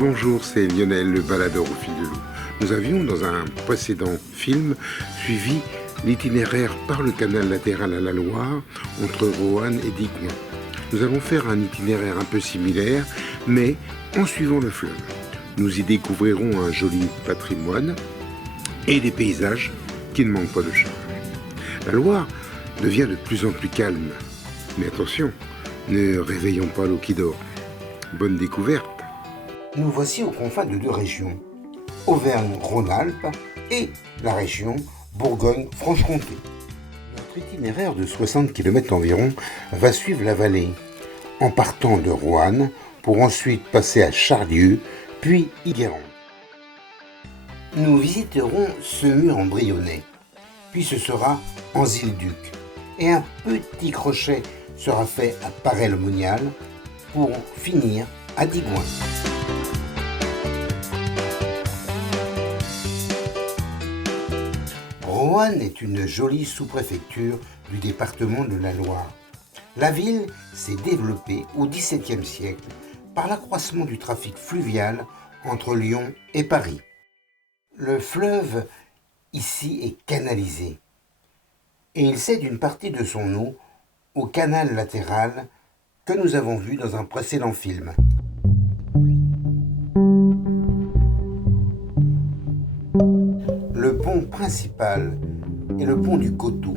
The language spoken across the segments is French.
Bonjour, c'est Lionel, le baladeur au fil de l'eau. Nous avions, dans un précédent film, suivi l'itinéraire par le canal latéral à la Loire entre Roanne et Digoin. Nous allons faire un itinéraire un peu similaire, mais en suivant le fleuve. Nous y découvrirons un joli patrimoine et des paysages qui ne manquent pas de charme. La Loire devient de plus en plus calme. Mais attention, ne réveillons pas l'eau qui dort. Bonne découverte. Nous voici aux confins de deux régions, Auvergne-Rhône-Alpes et la région Bourgogne-Franche-Comté. Notre itinéraire de 60 km environ va suivre la vallée, en partant de Roanne pour ensuite passer à Charlieu, puis Yguéron. Nous visiterons Semur-en-Brionnais, puis ce sera Anzy-le-Duc, et un petit crochet sera fait à Paray-le-Monial pour finir à Digoin. Roanne est une jolie sous-préfecture du département de la Loire. La ville s'est développée au XVIIe siècle par l'accroissement du trafic fluvial entre Lyon et Paris. Le fleuve ici est canalisé et il cède une partie de son eau au canal latéral que nous avons vu dans un précédent film. Le pont principal est le pont du Coteau,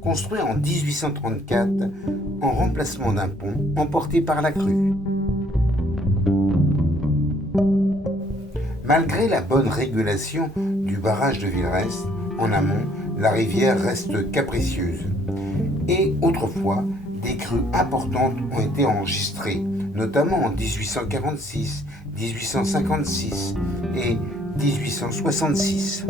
construit en 1834 en remplacement d'un pont emporté par la crue. Malgré la bonne régulation du barrage de Villerest, en amont, la rivière reste capricieuse. Et autrefois, des crues importantes ont été enregistrées, notamment en 1846, 1856 et 1866.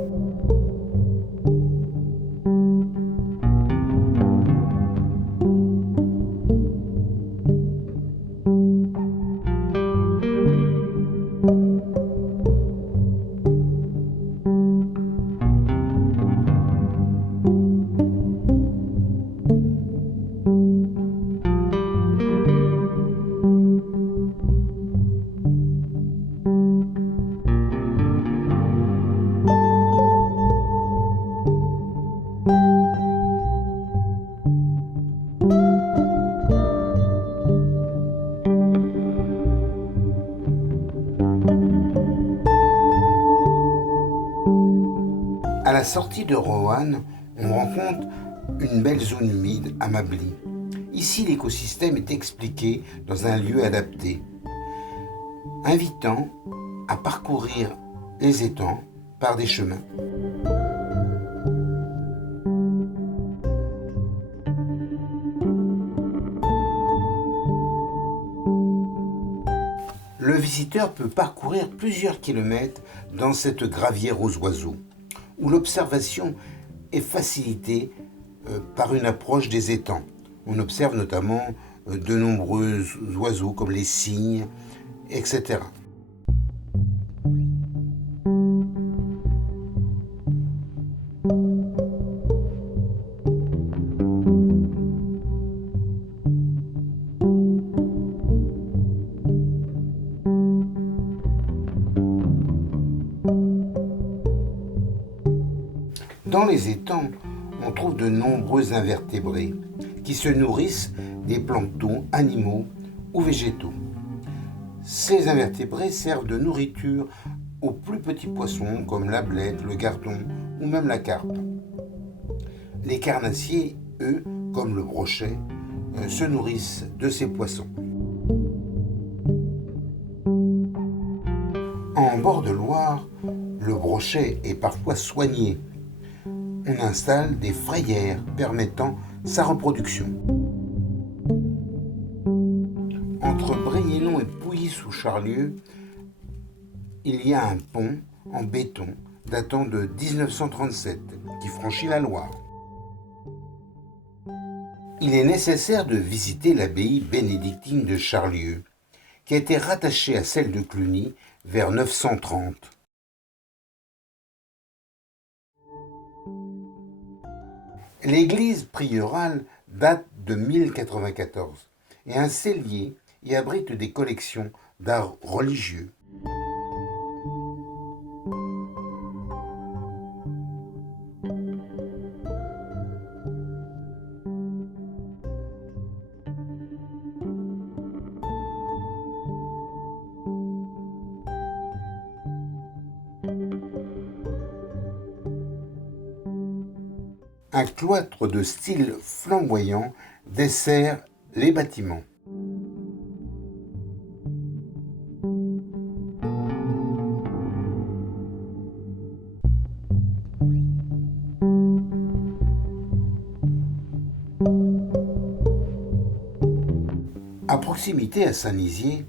À la sortie de Roanne, on rencontre une belle zone humide à Mably. Ici, l'écosystème est expliqué dans un lieu adapté, invitant à parcourir les étangs par des chemins. Le visiteur peut parcourir plusieurs kilomètres dans cette gravière aux oiseaux, où l'observation est facilitée par une approche des étangs. On observe notamment de nombreux oiseaux comme les cygnes, etc. Dans les étangs, on trouve de nombreux invertébrés qui se nourrissent des planctons animaux ou végétaux. Ces invertébrés servent de nourriture aux plus petits poissons comme la blette, le gardon ou même la carpe. Les carnassiers, eux, comme le brochet, se nourrissent de ces poissons. En bord de Loire, le brochet est parfois soigné. On installe des frayères permettant sa reproduction. Entre Brienon et Pouilly-sous-Charlieu, il y a un pont en béton datant de 1937 qui franchit la Loire. Il est nécessaire de visiter l'abbaye bénédictine de Charlieu, qui a été rattachée à celle de Cluny vers 930. L'église priorale date de 1094 et un cellier y abrite des collections d'art religieux. Un cloître de style flamboyant dessert les bâtiments. À proximité, à Saint-Nizier,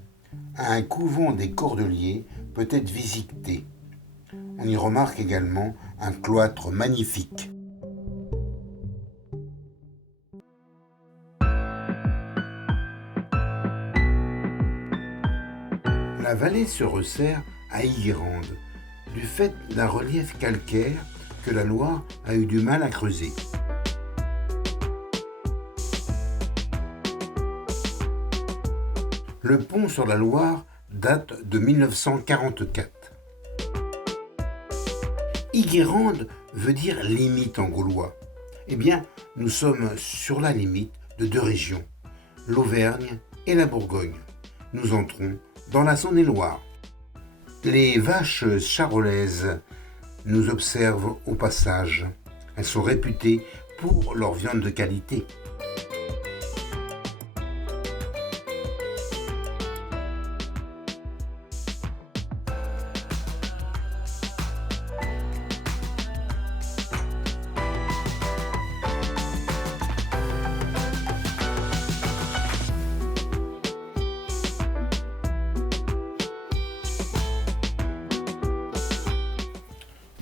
un couvent des Cordeliers peut être visité. On y remarque également un cloître magnifique. La vallée se resserre à Yguérande, du fait d'un relief calcaire que la Loire a eu du mal à creuser. Le pont sur la Loire date de 1944. Yguérande veut dire limite en gaulois. Eh bien, nous sommes sur la limite de deux régions, l'Auvergne et la Bourgogne. Nous entrons dans la Saône-et-Loire. Les vaches charolaises nous observent au passage. Elles sont réputées pour leur viande de qualité.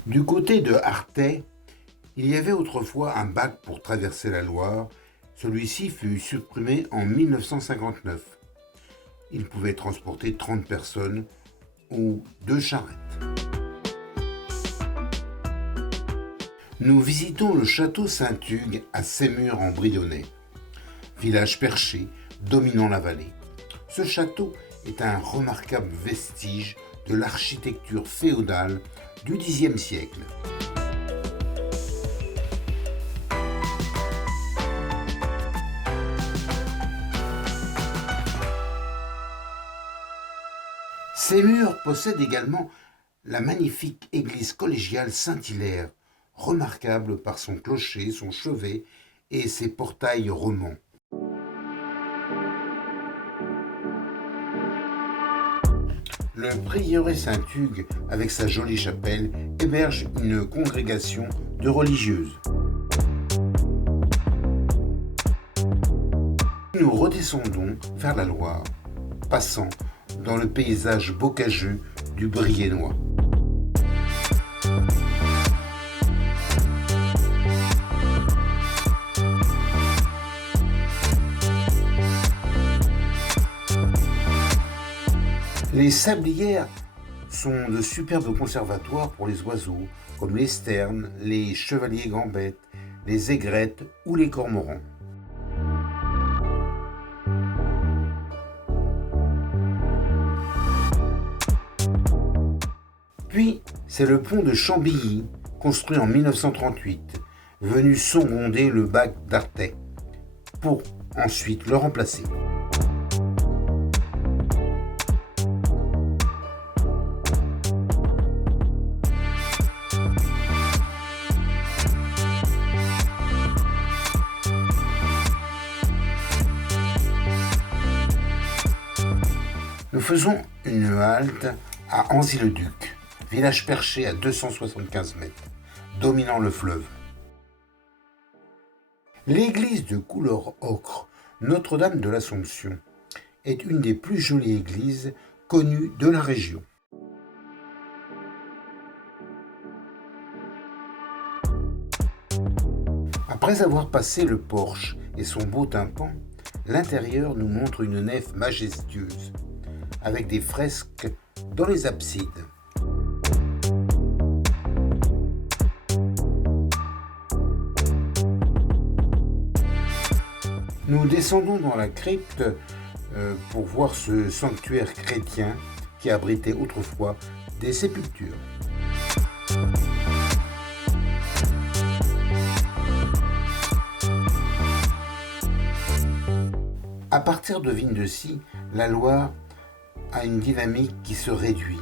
Du côté de Arthay, il y avait autrefois un bac pour traverser la Loire. Celui-ci fut supprimé en 1959. Il pouvait transporter 30 personnes ou 2 charrettes. Nous visitons le château Saint-Hugues à Sémur en Brionnais, village perché dominant la vallée. Ce château est un remarquable vestige de l'architecture féodale du Xe siècle. Sémur possède également la magnifique église collégiale Saint-Hilaire, remarquable par son clocher, son chevet et ses portails romans. Le prieuré Saint-Hugues, avec sa jolie chapelle, héberge une congrégation de religieuses. Nous redescendons vers la Loire, passant dans le paysage bocageux du Briennois. Les sablières sont de superbes conservatoires pour les oiseaux, comme les sternes, les chevaliers gambettes, les aigrettes ou les cormorans. Puis, c'est le pont de Chambilly, construit en 1938, venu sonder le bac d'Arthay, pour ensuite le remplacer. Nous faisons une halte à Anzy-le-Duc, village perché à 275 mètres, dominant le fleuve. L'église de couleur ocre, Notre-Dame de l'Assomption, est une des plus jolies églises connues de la région. Après avoir passé le porche et son beau tympan, l'intérieur nous montre une nef majestueuse, avec des fresques dans les absides. Nous descendons dans la crypte pour voir ce sanctuaire chrétien qui abritait autrefois des sépultures. À partir de Vindecy, la Loire a une dynamique qui se réduit.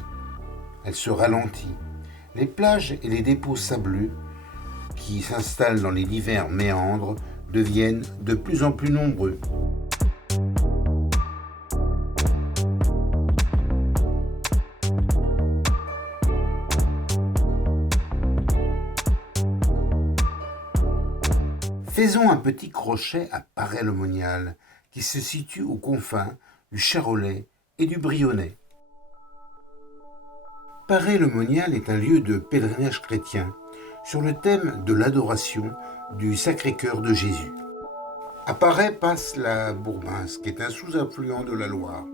Elle se ralentit. Les plages et les dépôts sableux qui s'installent dans les divers méandres deviennent de plus en plus nombreux. Faisons un petit crochet à Paray-le-Monial, qui se situe aux confins du Charolais et du Brionnais. Paray-le-Monial est un lieu de pèlerinage chrétien sur le thème de l'adoration du Sacré-Cœur de Jésus. À Paray passe la Bourbince, qui est un sous-affluent de la Loire.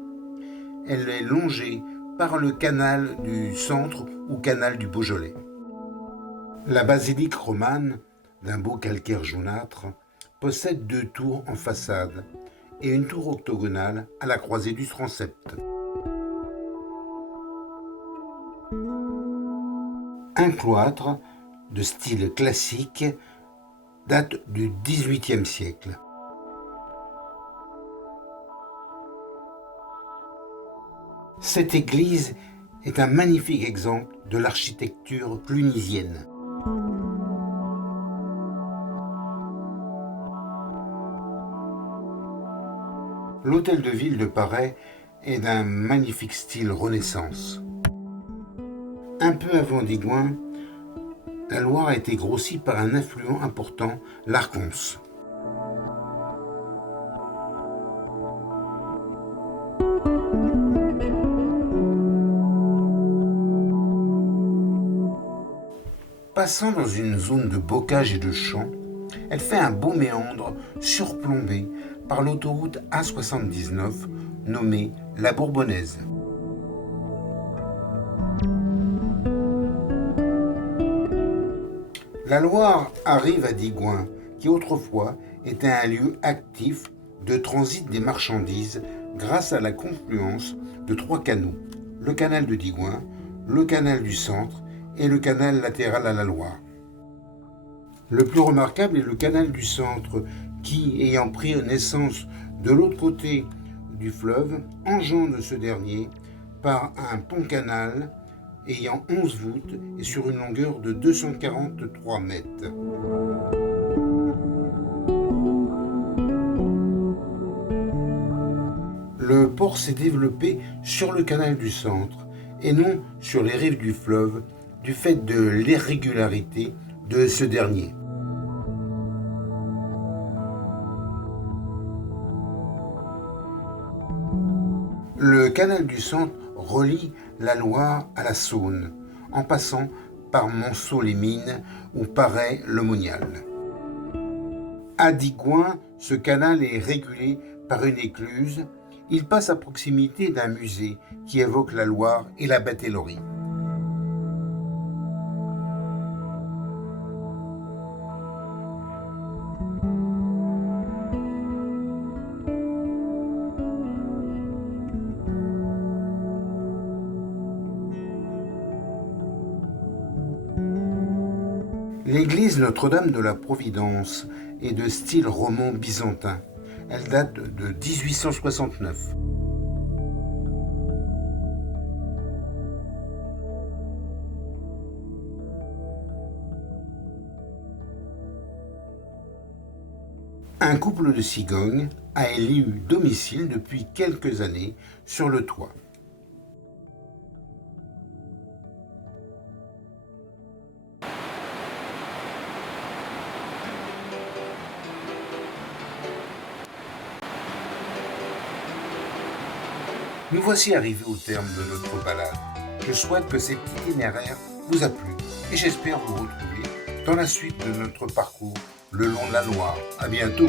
Elle est longée par le canal du Centre ou canal du Beaujolais. La basilique romane, d'un beau calcaire jaunâtre, possède 2 tours en façade et une tour octogonale à la croisée du transept. Un cloître de style classique date du XVIIIe siècle. Cette église est un magnifique exemple de l'architecture clunisienne. L'hôtel de ville de Paray est d'un magnifique style Renaissance. Un peu avant Digoin, la Loire a été grossie par un affluent important, l'Arconce. Passant dans une zone de bocage et de champs, elle fait un beau méandre surplombé par l'autoroute A79 nommée la Bourbonnaise. La Loire arrive à Digoin, qui autrefois était un lieu actif de transit des marchandises grâce à la confluence de 3 canaux, le canal de Digoin, le canal du Centre et le canal latéral à la Loire. Le plus remarquable est le canal du Centre qui, ayant pris naissance de l'autre côté du fleuve, engendre ce dernier par un pont-canal ayant 11 voûtes et sur une longueur de 243 mètres. Le port s'est développé sur le canal du Centre et non sur les rives du fleuve du fait de l'irrégularité de ce dernier. Le canal du Centre relie la Loire à la Saône, en passant par Monceau-les-Mines ou Paray-le-Monial. À Digoin, ce canal est régulé par une écluse. Il passe à proximité d'un musée qui évoque la Loire et la batellerie. L'église Notre-Dame de la Providence est de style roman byzantin. Elle date de 1869. Un couple de cigognes a élu domicile depuis quelques années sur le toit. Nous voici arrivés au terme de notre balade. Je souhaite que cet itinéraire vous a plu et j'espère vous retrouver dans la suite de notre parcours le long de la Loire. À bientôt.